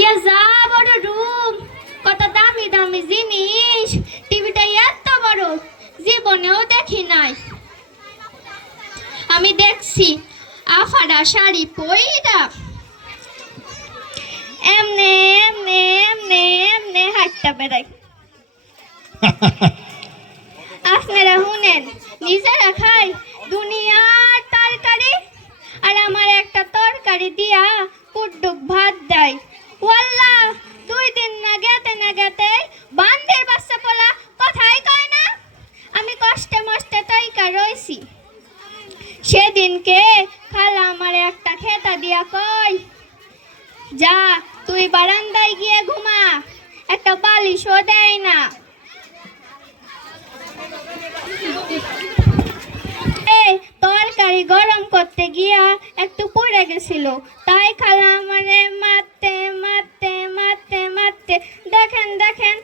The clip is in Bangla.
ইয়া যা বড় রুম, কত দামি দামি জিনিস, টিভিটা এত বড় জীবনেও দেখি নাই। আমি দেখছি আফারা শাড়ি পইরা এমনে এমনে এমনে এমনে হাঁটতে বেড়াই। আপনারা শুনেন, নিজেরা খাই দুনিয়ার তরকারি, আর আমার একটা তরকারি দিয়া কুডুক ভাত দেয়। ওয়াল্লাহ 2 দিন না গেতে বান্দির বাচ্চা পোলা কথাই কয় না। আমি কষ্টে মষ্টে তৈকা রইছি। সেদিনকে খালা আমার একটা খেতা দিয়া কয়, যা তুই বারান্দায় গিয়ে ঘুমা, একটা বালিশও দেয় না। তরকারি গরম করতে গিয়া একটু পড়ে গেছিল, তাই খালা আমারে মারতে মারতে মারতে মারতে দেখেন দেখেন